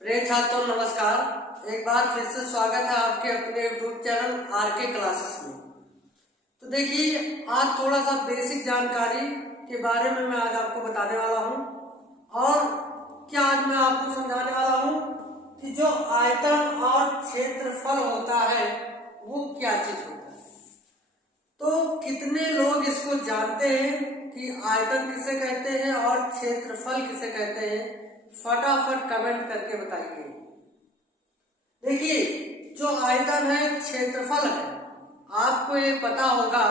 प्रिय छात्रों नमस्कार। एक बार फिर से स्वागत है आपके अपने यूट्यूब चैनल आरके क्लासेस में। तो देखिए, आज थोड़ा सा बेसिक जानकारी के बारे में मैं आज आपको बताने वाला हूँ। और क्या आज मैं आपको समझाने वाला हूँ कि जो आयतन और क्षेत्रफल होता है वो क्या चीज होता है। तो कितने लोग इसको जानते हैं कि आयतन किसे कहते हैं और क्षेत्रफल किसे कहते हैं, फटाफट कमेंट करके बताइए। देखिए, जो आयतन है क्षेत्रफल है, आपको ये पता होगा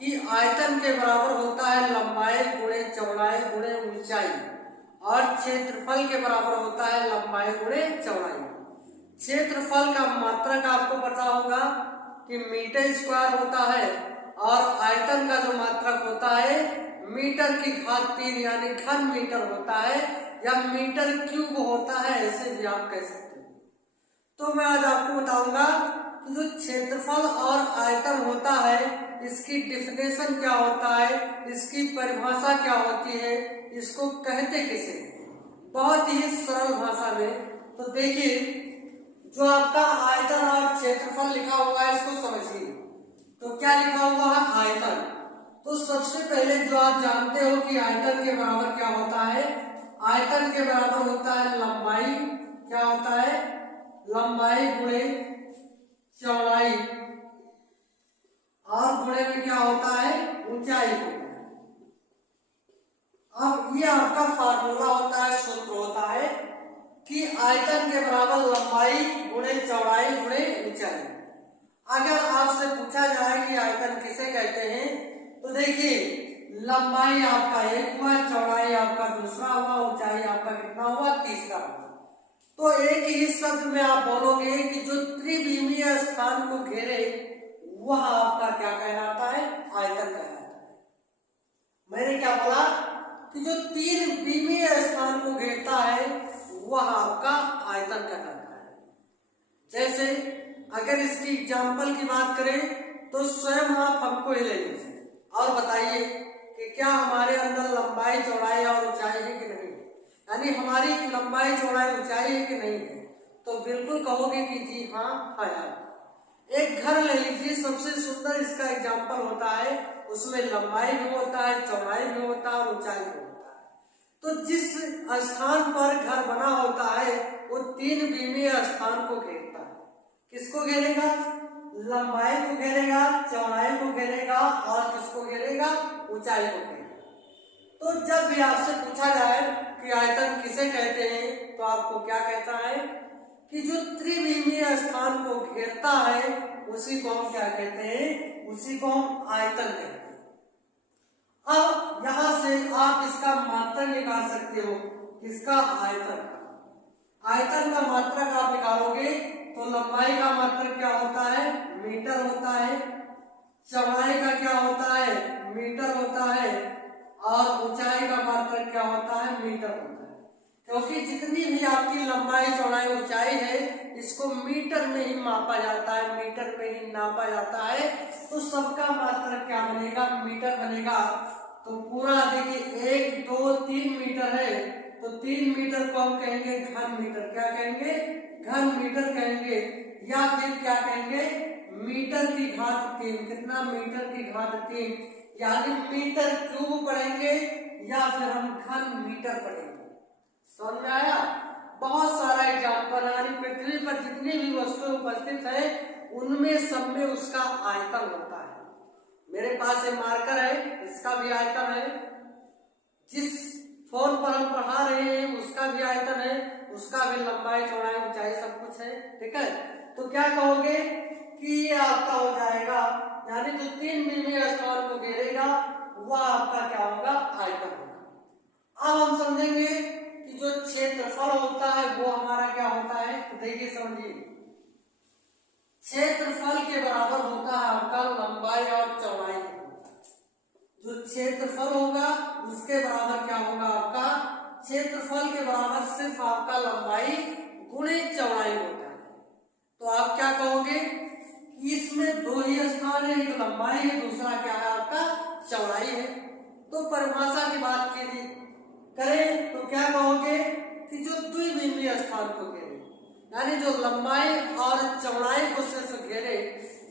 कि आयतन के बराबर होता है लंबाई गुणे चौड़ाई गुणे ऊंचाई, और क्षेत्रफल के बराबर होता है लंबाई गुणे चौड़ाई। क्षेत्रफल का मात्रक आपको पता होगा कि मीटर स्क्वायर होता है, और आयतन का जो मात्रक होता है मीटर की घात 3 यानी घन मीटर होता है, या मीटर क्यूब होता है, ऐसे भी आप कह सकते हैं। तो मैं आज आपको बताऊंगा कि जो क्षेत्रफल और आयतन होता है इसकी डिफिनेशन क्या होता है, इसकी परिभाषा क्या होती है, इसको कहते किसे, बहुत ही सरल भाषा में। तो देखिए, जो आपका आयतन और क्षेत्रफल लिखा हुआ है इसको समझिए। तो क्या लिखा हुआ है? आयतन। तो सबसे पहले जो आप जानते हो कि आयतन के बराबर क्या होता है, आयतन के बराबर होता है लंबाई, क्या होता है? लंबाई गुणे चौड़ाई, और गुणे में क्या होता है? ऊंचाई होता है। अब ये आपका फार्मूला होता है, सूत्र होता है कि आयतन के बराबर लंबाई गुणे चौड़ाई गुणे ऊंचाई। अगर आपसे पूछा जाए कि आयतन किसे कहते हैं, तो देखिए, लंबाई आपका एक हुआ, चौड़ाई आपका दूसरा हुआ, ऊंचाई आपका कितना हुआ? तीसरा हुआ। तो एक ही शब्द में आप बोलोगे कि जो त्रिविमीय स्थान को घेरे वह आपका क्या कहलाता है? आयतन कहलाता है। मैंने क्या बोला कि जो तीन विमीय स्थान को घेरता है वह आपका आयतन कहलाता है। जैसे अगर इसकी एग्जाम्पल की बात करें तो स्वयं आप हमको ही ले लीजिए और बताइए कि क्या हमारे अंदर लंबाई चौड़ाई और ऊंचाई है कि नहीं, यानी हमारी लंबाई चौड़ाई ऊंचाई है कि नहीं है। तो बिल्कुल कहोगे कि जी हाँ है। एक घर ले लीजिए, सबसे सुंदर इसका एग्जाम्पल होता है, उसमें लंबाई भी होता है, चौड़ाई भी होता है और ऊंचाई भी होता है। तो जिस स्थान पर घर बना होता है वो तीन विमीय स्थान को घेरता है। किसको घेरेगा? लंबाई को घेरेगा, चौड़ाई को घेरेगा, और किसको घेरेगा? ऊंचाई को घेरेगा। तो जब भी आपसे पूछा जाए कि आयतन किसे कहते हैं, तो आपको क्या कहता है कि जो त्रिविमीय स्थान को घेरता है उसी को हम क्या कहते हैं? उसी को हम आयतन कहते हैं। अब यहां से आप इसका मात्रक निकाल सकते हो, किसका? आयतन का। आयतन का मात्रक आप निकालोगे तो लंबाई का मात्रक क्या होता है? मीटर होता है। चौड़ाई का क्या होता है? मीटर होता है। और ऊंचाई का मात्रक क्या होता है? मीटर होता है। क्योंकि जितनी भी आपकी लंबाई चौड़ाई ऊंचाई है इसको मीटर में ही मापा जाता है, मीटर में ही नापा जाता है। तो सबका मात्रक क्या बनेगा? मीटर बनेगा। तो पूरा देखिए 1 2 3 मीटर है, तो 3 मीटर को हम कहेंगे घन मीटर। क्या कहेंगे? घन मीटर कहेंगे, या फिर क्या कहेंगे? मीटर की घात 3। कितना? मीटर की घात 3, यानी मीटर क्यूब पढ़ेंगे या फिर हम घन मीटर पढ़ेंगे। समझ में आया? बहुत सारा एग्जाम्पल, यानी पृथ्वी पर जितनी भी वस्तुएं उपस्थित है उनमें सब में उसका आयतन होता है। मेरे पास एक मार्कर है, इसका भी आयतन है। जिस फोन पर हम पढ़ा रहे हैं उसका भी आयतन है, उसका भी लंबाई चौड़ाई ऊंचाई सब कुछ है। ठीक है, तो क्या कहोगे कि ये आपका हो जाएगा, यानी जो तीन विमीय स्थान को घेरेगा वह आपका क्या होगा? आयतन होगा। अब हम समझेंगे कि जो क्षेत्रफल होता है वो हमारा क्या होता है। तो देखिए समझिए, क्षेत्रफल के बराबर होता है आपका लंबाई और चौड़ाई। जो क्षेत्रफल होगा उसके बराबर क्या होगा? आपका क्षेत्रफल के बराबर सिर्फ आपका लंबाई गुणे चौड़ाई होता है। तो आप क्या कहोगे कि इसमें दो ही स्थान है, एक लंबाई है, दूसरा क्या है? आपका चौड़ाई है। तो परिभाषा की बात करें तो क्या कहोगे कि जो द्विविमीय द्विमीय स्थान को घेरे, यानी जो लंबाई और चौड़ाई को सिर्फ घेरे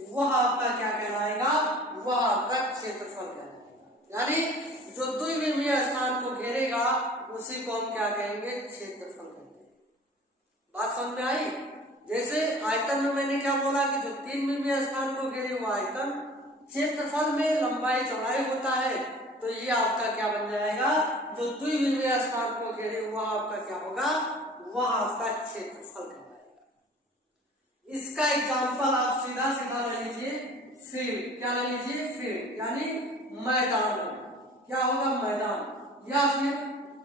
वह आपका क्या कहलाएगा, वह आपका क्षेत्रफल कहलाएगा। यानी जो द्विमीय स्थान को घेरेगा उसी को हम क्या कहेंगे, क्षेत्रफल कहेंगे। बात समझ में आई? जैसे आयतन में मैंने क्या बोला कि जो 3 मिमीय स्थान को घेरे वो आयतन, क्षेत्रफल में लंबाई चौड़ाई होता है, तो ये आपका क्या बन जाएगा, जो द्विमीय स्थान को घेरे वह आपका क्या होगा, वह आपका क्षेत्रफल कहलाएगा। इसका एग्जाम्पल आप सीधा सीधा ले लीजिए, फील्ड। क्या ले लीजिए, फील्ड यानी मैदान। क्या होगा, मैदान, या फिर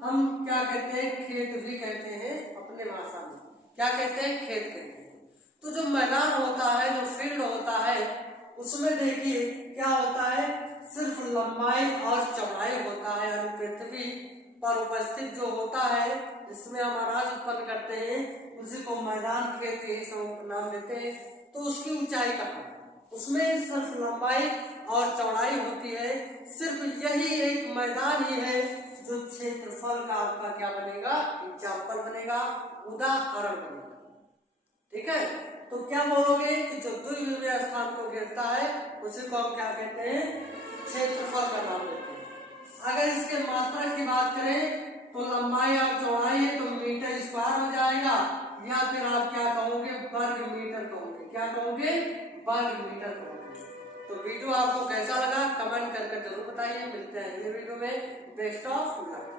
हम क्या कहते हैं, खेत भी कहते हैं अपने भाषा में। क्या कहते हैं, खेत कहते हैं। तो जो मैदान होता है, जो फील्ड होता है, उसमें देखिए क्या होता है, सिर्फ लंबाई और चौड़ाई होता है। यानी पृथ्वी पर उपस्थित जो होता है जिसमें हम अनाज उत्पन्न करते हैं उसी को मैदान, खेत यही सब नाम देते हैं। तो उसकी ऊंचाई का उसमें सिर्फ लंबाई और चौड़ाई होती है। सिर्फ यही एक मैदान ही है जो क्षेत्रफल का आपका क्या बनेगा, एग्जाम्पल बनेगा, उदाहरण बनेगा। ठीक है, तो क्या बोलोगे कि जो द्विमीय स्थान को घेरता है उसी को हम क्या कहते हैं, क्षेत्रफल का नाम देते हैं। अगर इसके मात्रा की बात करें तो लंबाई और चौड़ाई है तो मीटर स्क्वायर हो जाएगा, या फिर आप क्या कहोगे, वर्ग मीटर कहोगे। क्या कहोगे, वर्ग मीटर कहोगे। तो वीडियो आपको कैसा लगा कमेंट करके जरूर बताइए। मिलते हैं अगले वीडियो में। Best of luck.